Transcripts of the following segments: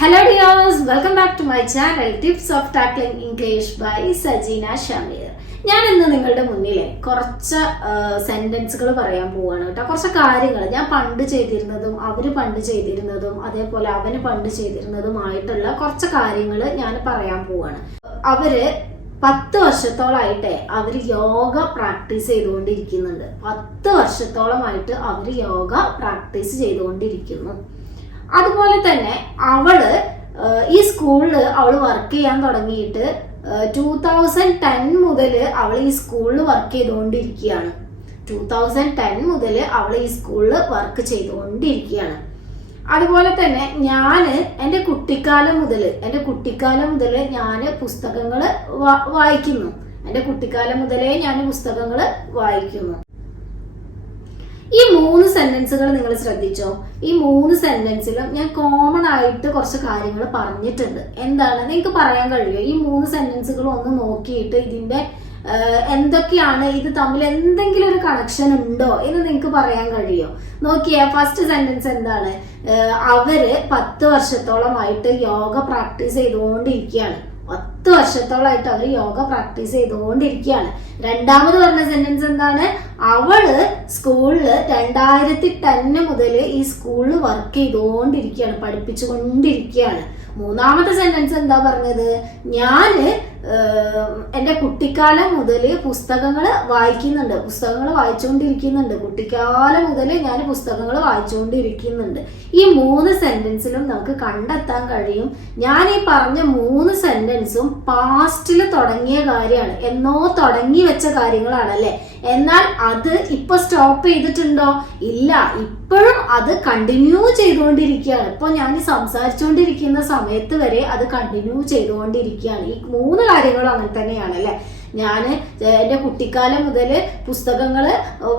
Hello dears, welcome back to my channel Tips of Tackling English by Sajina Shamir. ഞാൻ ഇന്ന് നിങ്ങളുടെ മുന്നിലെ കുറച്ച് സെന്റൻസുകൾ പറയാൻ പോവാണ് കേട്ടോ. കുറച്ച് കാര്യങ്ങൾ ഞാൻ പണ്ട് ചെയ്തിരുന്നതും അവര് പണ്ട് ചെയ്തിരുന്നതും അതേപോലെ അവന് പണ്ട് ചെയ്തിരുന്നതുമായിട്ടുള്ള കുറച്ച് കാര്യങ്ങൾ ഞാൻ പറയാൻ പോവാണ്. അവര് 10 വർഷത്തോളായിട്ട് അവര് യോഗ പ്രാക്ടീസ് ചെയ്തുകൊണ്ടിരിക്കുന്നുണ്ട്. 10 വർഷത്തോളമായിട്ട് അവര് യോഗ പ്രാക്ടീസ് ചെയ്തുകൊണ്ടിരിക്കുന്നു. അതുപോലെ തന്നെ അവള് ഈ സ്കൂളിൽ അവള് വർക്ക് ചെയ്യാൻ തുടങ്ങിയിട്ട് 2010 മുതൽ അവൾ ഈ സ്കൂളിൽ വർക്ക് ചെയ്തുകൊണ്ടിരിക്കുകയാണ്. 2010 മുതൽ അവൾ ഈ സ്കൂളിൽ വർക്ക് ചെയ്തുകൊണ്ടിരിക്കുകയാണ്. അതുപോലെ തന്നെ എൻ്റെ കുട്ടിക്കാലം മുതൽ ഞാൻ പുസ്തകങ്ങൾ വായിക്കുന്നു. എൻ്റെ കുട്ടിക്കാലം മുതലേ ഞാൻ പുസ്തകങ്ങൾ വായിക്കുന്നു. ഈ 3 സെന്റൻസുകൾ നിങ്ങൾ ശ്രദ്ധിച്ചോ? ഈ 3 സെന്റൻസിലും ഞാൻ കോമൺ ആയിട്ട് കുറച്ച് കാര്യങ്ങൾ പറഞ്ഞിട്ടുണ്ട്. എന്താണ് നിങ്ങൾക്ക് പറയാൻ കഴിയുമോ? ഈ 3 സെന്റൻസുകൾ ഒന്ന് നോക്കിയിട്ട് ഇതിന്റെ എന്തൊക്കെയാണ്, ഇത് തമ്മിൽ എന്തെങ്കിലും ഒരു കണക്ഷൻ ഉണ്ടോ എന്ന് നിങ്ങൾക്ക് പറയാൻ കഴിയുമോ? നോക്കിയേ, ഫസ്റ്റ് സെന്റൻസ് എന്താണ്? അവര് 10 വർഷത്തോളമായിട്ട് യോഗ പ്രാക്ടീസ് ചെയ്തുകൊണ്ടിരിക്കുകയാണ്. 10 വർഷത്തോളമായിട്ട് അവർ യോഗ പ്രാക്ടീസ് ചെയ്തുകൊണ്ടിരിക്കുകയാണ്. രണ്ടാമത് പറഞ്ഞ സെന്റൻസ് എന്താണ്? അവള് സ്കൂളില് 2010 മുതൽ ഈ സ്കൂളിൽ വർക്ക് ചെയ്തുകൊണ്ടിരിക്കുകയാണ്, പഠിപ്പിച്ചുകൊണ്ടിരിക്കുകയാണ്. മൂന്നാമത്തെ സെന്റൻസ് എന്താ പറഞ്ഞത്? ഞാന് എൻ്റെ കുട്ടിക്കാലം മുതൽ പുസ്തകങ്ങൾ വായിച്ചുകൊണ്ടിരിക്കുന്നുണ്ട്. കുട്ടിക്കാലം മുതൽ ഞാൻ പുസ്തകങ്ങൾ വായിച്ചുകൊണ്ടിരിക്കുന്നുണ്ട്. ഈ 3 സെന്റൻസിലും നമുക്ക് കണ്ടെത്താൻ കഴിയും, ഞാൻ ഈ പറഞ്ഞ 3 സെന്റൻസും പാസ്റ്റിൽ തുടങ്ങിയ കാര്യമാണ്, എന്നോ തുടങ്ങി വെച്ച കാര്യങ്ങളാണല്ലേ. എന്നാൽ അത് ഇപ്പൊ സ്റ്റോപ്പ് ചെയ്തിട്ടുണ്ടോ? ഇല്ല, ഇപ്പോഴും അത് കണ്ടിന്യൂ ചെയ്തുകൊണ്ടിരിക്കുകയാണ്. ഇപ്പൊ ഞാൻ സംസാരിച്ചുകൊണ്ടിരിക്കുന്ന സമയത്ത് വരെ അത് കണ്ടിന്യൂ ചെയ്തുകൊണ്ടിരിക്കുകയാണ്. ഈ 3 കാര്യങ്ങളും അങ്ങനെ തന്നെയാണ് അല്ലെ. ഞാൻ എൻ്റെ കുട്ടിക്കാലം മുതൽ പുസ്തകങ്ങൾ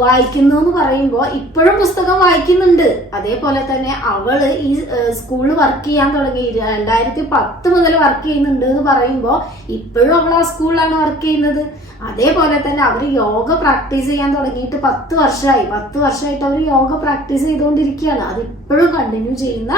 വായിക്കുന്നു എന്ന് പറയുമ്പോൾ ഇപ്പോഴും പുസ്തകം വായിക്കുന്നുണ്ട്. അതേപോലെ തന്നെ അവള് ഈ സ്കൂളിൽ വർക്ക് ചെയ്യാൻ തുടങ്ങി 2010 മുതൽ വർക്ക് ചെയ്യുന്നുണ്ട് എന്ന് പറയുമ്പോൾ ഇപ്പോഴും അവൾ ആ സ്കൂളിലാണ് വർക്ക് ചെയ്യുന്നത്. അതേപോലെ തന്നെ അവർ യോഗ പ്രാക്ടീസ് ചെയ്യാൻ തുടങ്ങിയിട്ട് 10 വർഷമായിട്ട് അവർ യോഗ പ്രാക്ടീസ് ചെയ്തുകൊണ്ടിരിക്കുകയാണ്. അത് ഇപ്പോഴും കണ്ടിന്യൂ ചെയ്യുന്ന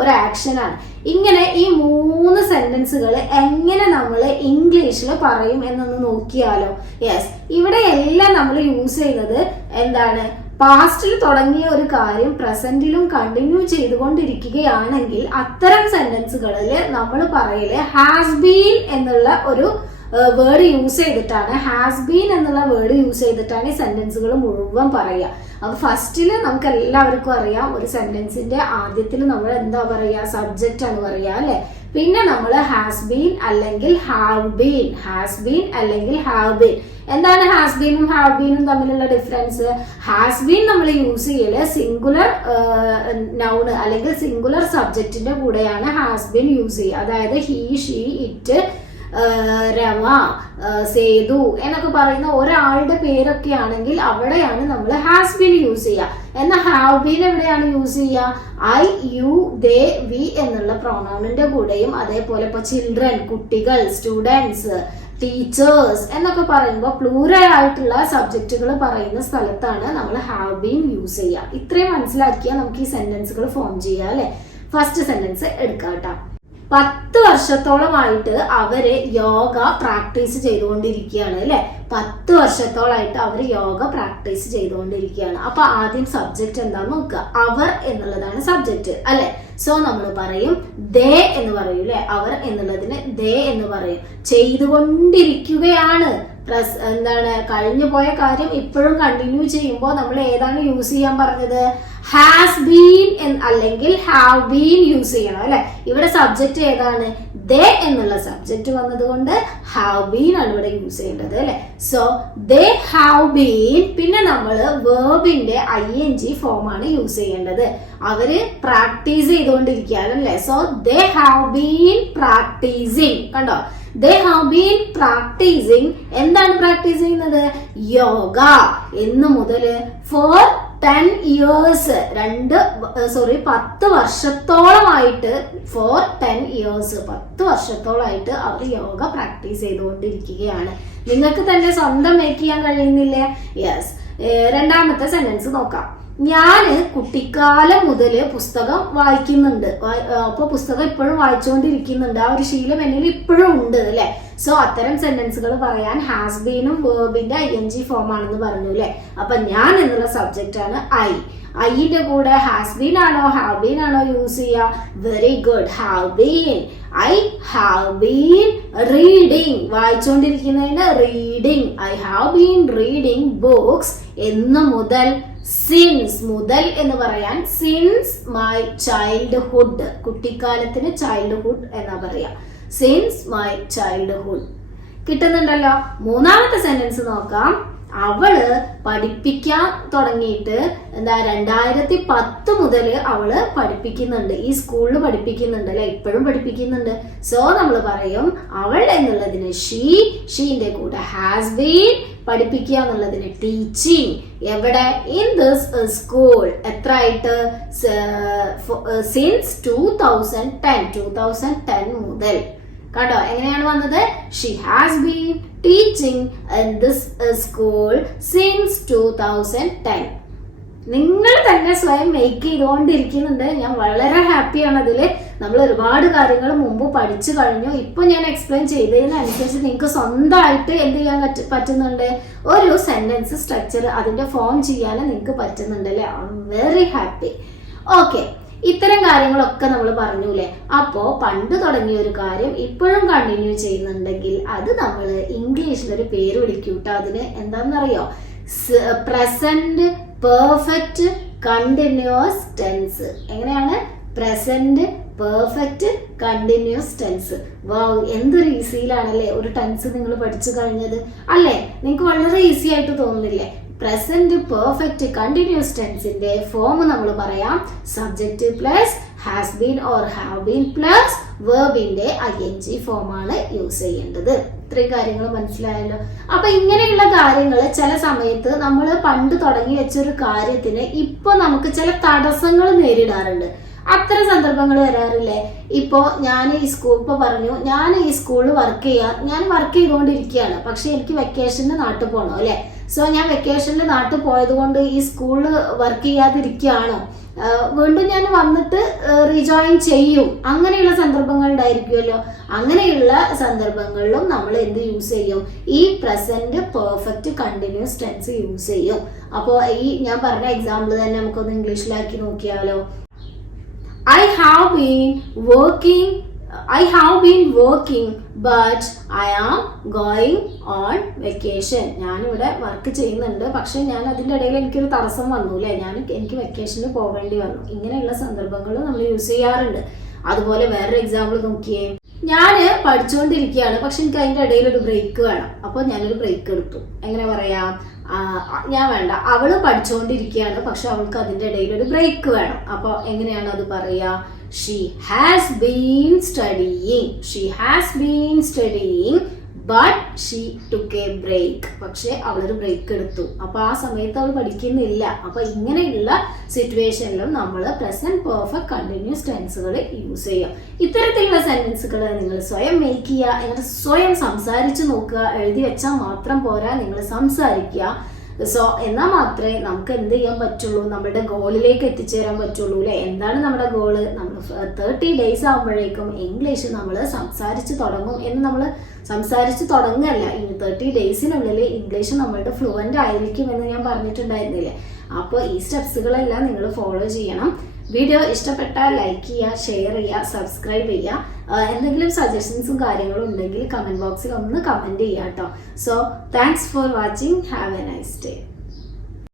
ഒരു ആക്ഷനാണ്. ഇങ്ങനെ ഈ 3 സെന്റൻസുകൾ എങ്ങനെ നമ്മൾ ഇംഗ്ലീഷിൽ പറയും എന്നൊന്ന് നോക്കിയാലോ? യെസ്, ഇവിടെ എല്ലാം നമ്മൾ യൂസ് ചെയ്യുന്നത് എന്താണ്? പാസ്റ്റിൽ തുടങ്ങിയ ഒരു കാര്യം പ്രസന്റിലും കണ്ടിന്യൂ ചെയ്തുകൊണ്ടിരിക്കുകയാണെങ്കിൽ അത്തരം സെന്റൻസുകളിൽ നമ്മൾ പറയല് ഹാസ് ബീൻ എന്നുള്ള ഒരു വേർഡ് യൂസ് ചെയ്തിട്ടാണ്, ഈ സെന്റൻസുകൾ മുഴുവൻ പറയുക. അപ്പൊ ഫസ്റ്റില് നമുക്ക് എല്ലാവർക്കും അറിയാം, ഒരു സെന്റൻസിന്റെ ആദ്യത്തിൽ നമ്മൾ എന്താ പറയുക? സബ്ജക്റ്റ് ആണ് പറയുക അല്ലെ. പിന്നെ നമ്മൾ ഹാസ് ബീൻ അല്ലെങ്കിൽ ഹാവ് ബീൻ. എന്താണ് ഹാസ് ബീനും ഹാവ് ബീനും തമ്മിലുള്ള ഡിഫറൻസ്? ഹാസ് ബീൻ നമ്മൾ യൂസ് ചെയ്യല് സിംഗുലർ നൗൺ അല്ലെങ്കിൽ സിംഗുലർ സബ്ജക്റ്റിന്റെ കൂടെയാണ് ഹാസ് ബീൻ യൂസ് ചെയ്യുക. അതായത് he, she, it, Rama, Sethu എന്നൊക്കെ പറയുന്ന ഒരാളുടെ പേരൊക്കെ ആണെങ്കിൽ അവിടെയാണ് നമ്മൾ ഹാസ് ബീൻ യൂസ് ചെയ്യുക. എന്നാൽ ഹാവ് ബീൻ എവിടെയാണ് യൂസ് ചെയ്യുക? ഐ, യു, ദേ, വി എന്നുള്ള പ്രൊനൗണിന്റെ കൂടെയും അതേപോലെ ഇപ്പൊ ചിൽഡ്രൻ, കുട്ടികൾ, സ്റ്റുഡൻസ്, ടീച്ചേഴ്സ് എന്നൊക്കെ പറയുമ്പോൾ പ്ലൂറൽ ആയിട്ടുള്ള സബ്ജക്റ്റുകൾ പറയുന്ന സ്ഥലത്താണ് നമ്മൾ ഹാവ് ബീൻ യൂസ് ചെയ്യുക. ഇത്രയും മനസ്സിലാക്കിയാൽ നമുക്ക് ഈ സെന്റൻസുകൾ ഫോം ചെയ്യാം അല്ലെ. ഫസ്റ്റ് സെന്റൻസ് എടുക്കാം കേട്ടോ. 10 വർഷത്തോളമായിട്ട് അവര് യോഗ പ്രാക്ടീസ് ചെയ്തുകൊണ്ടിരിക്കുകയാണ് അല്ലെ. 10 വർഷത്തോളായിട്ട് അവര് യോഗ പ്രാക്ടീസ് ചെയ്തുകൊണ്ടിരിക്കുകയാണ്. അപ്പൊ ആദ്യം സബ്ജക്റ്റ് എന്താന്ന് നോക്കുക. അവർ എന്നുള്ളതാണ് സബ്ജക്റ്റ് അല്ലെ. സോ നമ്മൾ പറയും ദേ എന്ന് പറയും അല്ലെ. അവർ എന്നുള്ളതിന് ദേ എന്ന് പറയും. ചെയ്തുകൊണ്ടിരിക്കുകയാണ്, എന്താണ്, കഴിഞ്ഞു പോയ കാര്യം ഇപ്പോഴും കണ്ടിന്യൂ ചെയ്യുമ്പോൾ നമ്മൾ ഏതാണ് യൂസ് ചെയ്യാൻ പറഞ്ഞത്? ഹാസ് ബീൻ അല്ലെങ്കിൽ ഹാവ് ബീൻ യൂസ് ചെയ്യണം അല്ലെ. ഇവിടെ സബ്ജക്റ്റ് ഏതാണ്? ദേ എന്നുള്ള സബ്ജക്റ്റ് വന്നതുകൊണ്ട് ഹാവ് ബീൻ ആണ് ഇവിടെ യൂസ് ചെയ്യേണ്ടത് അല്ലെ. So they have been. പിന്നെ നമ്മൾ വേർബിന്റെ ing ഫോമാണ് യൂസ് ചെയ്യേണ്ടത്. അവര് പ്രാക്ടീസ് ചെയ്തുകൊണ്ടിരിക്കുകയാണല്ലേ. So they have been practising. കണ്ടോ? They have been practicing. എന്താണ് പ്രാക്ടീസ് ചെയ്യുന്നത്? യോഗ. എന്ന് മുതല് for 10 years 10 വർഷത്തോളമായിട്ട് for 10 years 10 വർഷത്തോളമായിട്ട് അവർ യോഗ പ്രാക്ടീസ് ചെയ്തുകൊണ്ടിരിക്കുകയാണ്. നിങ്ങൾക്ക് തന്നെ സ്വന്തം മേക്ക് ചെയ്യാൻ കഴിയുന്നില്ലേ? യെസ്. രണ്ടാമത്തെ സെന്റൻസ് നോക്കാം. ഞാന് കുട്ടിക്കാലം മുതല് പുസ്തകം വായിക്കുന്നുണ്ട്. അപ്പൊ പുസ്തകം ഇപ്പോഴും വായിച്ചുകൊണ്ടിരിക്കുന്നുണ്ട്. ആ ഒരു ശീലം എന്നിൽ ഇപ്പോഴും ഉണ്ട് അല്ലെ. സോ അത്തരം സെന്റൻസുകൾ പറയാൻ ഹാസ് ബീനും വേർബിന്റെ ING ഫോം ആണെന്ന് പറഞ്ഞു അല്ലെ. അപ്പൊ ഞാൻ എന്നുള്ള സബ്ജക്റ്റ് ആണ് ഐ. ഐന്റെ കൂടെ ഹാസ് ബീൻ ആണോ ഹാവ് ബീൻ ആണോ യൂസ് ചെയ്യുക? Very good, have been. I have been reading, വായിച്ചുകൊണ്ടിരിക്കുന്നതിന് reading. I have been reading books എന്ന് മുതൽ. സിൻസ്, മുതൽ എന്ന് പറയാൻ സിൻസ് മൈ ചൈൽഡ്ഹുഡ്, കുട്ടിക്കാലത്തിന് ചൈൽഡ്ഹുഡ് എന്നാ പറയാ. Since my childhood. കിട്ടുന്നുണ്ടല്ലോ. മൂന്നാമത്തെ സെന്റൻസ് നോക്കാം. അവള് പഠിപ്പിക്കാൻ തുടങ്ങിയിട്ട് 2010 മുതൽ അവള് പഠിപ്പിക്കുന്നുണ്ട്. ഈ സ്കൂളിൽ പഠിപ്പിക്കുന്നുണ്ട് അല്ലെ, ഇപ്പോഴും പഠിപ്പിക്കുന്നുണ്ട്. സോ നമ്മൾ പറയും അവൾ എന്നുള്ളതിന് ഷീന്റെ കൂടെ ഹാസ് ബീൻ, പഠിപ്പിക്കുക എന്നുള്ളതിന് ടീച്ചിങ്. എവിടെ? In this school. എത്ര ആയിട്ട്? സിൻസ് 2010 മുതൽ. കണ്ടോ എങ്ങനെയാണ് വന്നത്? She has been teaching in this school since 2010. നിങ്ങൾ തന്നെ സ്വയം മേക്ക് ചെയ്തുകൊണ്ടിരിക്കുന്നുണ്ട്. ഞാൻ വളരെ ഹാപ്പിയാണ് അതിൽ. നമ്മൾ ഒരുപാട് കാര്യങ്ങൾ മുമ്പ് പഠിച്ചു കഴിഞ്ഞു. ഇപ്പൊ ഞാൻ എക്സ്പ്ലെയിൻ ചെയ്തതിനനുസരിച്ച് നിങ്ങൾക്ക് സ്വന്തമായിട്ട് എന്ത് ചെയ്യാൻ പറ്റുന്നുണ്ട്? ഒരു സെന്റൻസ് സ്ട്രക്ചർ അതിന്റെ ഫോം ചെയ്യാൻ നിങ്ങൾക്ക് പറ്റുന്നുണ്ട് അല്ലെ. I am very happy. Okay, ഇത്തരം കാര്യങ്ങളൊക്കെ നമ്മൾ പറഞ്ഞൂലേ. അപ്പോ പണ്ട് തുടങ്ങിയ ഒരു കാര്യം ഇപ്പോഴും കണ്ടിന്യൂ ചെയ്യുന്നുണ്ടെങ്കിൽ അത് നമ്മൾ ഇംഗ്ലീഷിലൊരു പേര് വിളിക്കൂട്ടോ. അതിന് എന്താണെന്നറിയോ? Present perfect continuous tense. എങ്ങനെയാണ്? Present perfect continuous tense. Wow, എന്തൊരു ഈസിയിലാണല്ലേ ഒരു ടെൻസ് നിങ്ങൾ പഠിച്ചു കഴിഞ്ഞത് അല്ലേ. നിങ്ങൾക്ക് വളരെ ഈസി ആയിട്ട് തോന്നുന്നില്ലേ? പ്രസന്റ് പെർഫെക്റ്റ് കണ്ടിന്യൂസ് ടെൻസിന്റെ ഫോം നമ്മൾ പറയാം subject plus has been or have been plus വെർബിന്റെ ING ഫോം ആണ് യൂസ് ചെയ്യേണ്ടത്. ഇത്രയും കാര്യങ്ങൾ മനസ്സിലായല്ലോ. അപ്പൊ ഇങ്ങനെയുള്ള കാര്യങ്ങൾ ചില സമയത്ത് നമ്മൾ പണ്ട് തുടങ്ങി വെച്ചൊരു കാര്യത്തിന് ഇപ്പൊ നമുക്ക് ചില തടസ്സങ്ങൾ നേരിടാറുണ്ട്. അത്തരം സന്ദർഭങ്ങൾ വരാറില്ലേ? ഇപ്പോ ഞാൻ ഈ പറഞ്ഞു ഞാൻ ഈ സ്കൂളിൽ ഞാൻ വർക്ക് ചെയ്തുകൊണ്ടിരിക്കുകയാണ്. പക്ഷെ എനിക്ക് വെക്കേഷന് നാട്ടിൽ പോകണം അല്ലെ. സോ ഞാൻ വെക്കേഷനിൽ നാട്ടിൽ പോയത് കൊണ്ട് ഈ സ്കൂളിൽ വർക്ക് ചെയ്യാതിരിക്കുകയാണോ? വീണ്ടും ഞാൻ വന്നിട്ട് റീജോയിൻ ചെയ്യും. അങ്ങനെയുള്ള സന്ദർഭങ്ങൾ ഉണ്ടായിരിക്കുമല്ലോ. അങ്ങനെയുള്ള സന്ദർഭങ്ങളിലും നമ്മൾ എന്ത് യൂസ് ചെയ്യും? ഈ present perfect continuous tense use ചെയ്യും. അപ്പോൾ ഈ ഞാൻ പറഞ്ഞ എക്സാമ്പിൾ തന്നെ നമുക്കൊന്ന് ഇംഗ്ലീഷിലാക്കി നോക്കിയാലോ. I have been working but I am going on vacation. ഞാനിവിടെ വർക്ക് ചെയ്യുന്നുണ്ട്, പക്ഷെ ഞാൻ അതിൻ്റെ ഇടയിൽ എനിക്കൊരു തടസ്സം വന്നു അല്ലേ. എനിക്ക് വെക്കേഷന് പോകേണ്ടി വന്നു. ഇങ്ങനെയുള്ള സന്ദർഭങ്ങൾ നമ്മൾ യൂസ് ചെയ്യാറുണ്ട്. അതുപോലെ വേറൊരു എക്സാമ്പിൾ നോക്കിയേ. ഞാൻ പഠിച്ചുകൊണ്ടിരിക്കുകയാണ്, പക്ഷെ എനിക്ക് അതിൻ്റെ ഇടയിൽ ഒരു ബ്രേക്ക് വേണം. അപ്പോൾ ഞാനൊരു ബ്രേക്ക് എടുത്തു. എങ്ങനെ പറയാം? അവള് പഠിച്ചുകൊണ്ടിരിക്കുകയാണ്, പക്ഷെ അവൾക്ക് അതിൻ്റെ ഇടയിൽ ഒരു ബ്രേക്ക് വേണം. അപ്പോൾ എങ്ങനെയാണ് അത് പറയുക? She has been studying but she took a break. പക്ഷെ അവളൊരു ബ്രേക്ക് എടുത്തു. അപ്പൊ ആ സമയത്ത് അവൾ പഠിക്കുന്നില്ല. അപ്പൊ ഇങ്ങനെയുള്ള സിറ്റുവേഷനിലും നമ്മൾ പ്രസന്റ് പെർഫെക്റ്റ് കണ്ടിന്യൂസ് ടെൻസുകൾ യൂസ് ചെയ്യാം. ഇത്തരത്തിലുള്ള സെന്റൻസുകൾ നിങ്ങൾ സ്വയം മേക്ക് ചെയ്യുക. എന്നിട്ട് സ്വയം സംസാരിച്ച് നോക്കുക. എഴുതി വെച്ചാൽ മാത്രം പോരാ, നിങ്ങൾ സംസാരിക്കുക. സോ എന്നാൽ മാത്രമേ നമുക്ക് എന്ത് ചെയ്യാൻ പറ്റുള്ളൂ? നമ്മുടെ ഗോളിലേക്ക് എത്തിച്ചേരാൻ പറ്റുള്ളൂ അല്ലെ. എന്താണ് നമ്മുടെ ഗോള്? നമ്മൾ 30 days ആകുമ്പോഴേക്കും ഇംഗ്ലീഷ് നമ്മൾ സംസാരിച്ച് തുടങ്ങും എന്ന് നമ്മൾ സംസാരിച്ച് തുടങ്ങുകയല്ല. ഈ 30 daysനുള്ളിൽ ഇംഗ്ലീഷ് നമ്മളുടെ ഫ്ലുവൻ്റ് ആയിരിക്കും എന്ന് ഞാൻ പറഞ്ഞിട്ടുണ്ടായിരുന്നില്ലേ. അപ്പോൾ ഈ സ്റ്റെപ്സുകളെല്ലാം നിങ്ങൾ ഫോളോ ചെയ്യണം. വീഡിയോ ഇഷ്ടപ്പെട്ടാൽ ലൈക്ക് ചെയ്യുക, ഷെയർ ചെയ്യുക, സബ്സ്ക്രൈബ് ചെയ്യുക. എന്തെങ്കിലും സജഷൻസും കാര്യങ്ങളും ഉണ്ടെങ്കിൽ കമൻറ്റ് ബോക്സിൽ ഒന്ന് കമൻറ്റ് ചെയ്യുക കേട്ടോ. So thanks for watching. Have A nice day.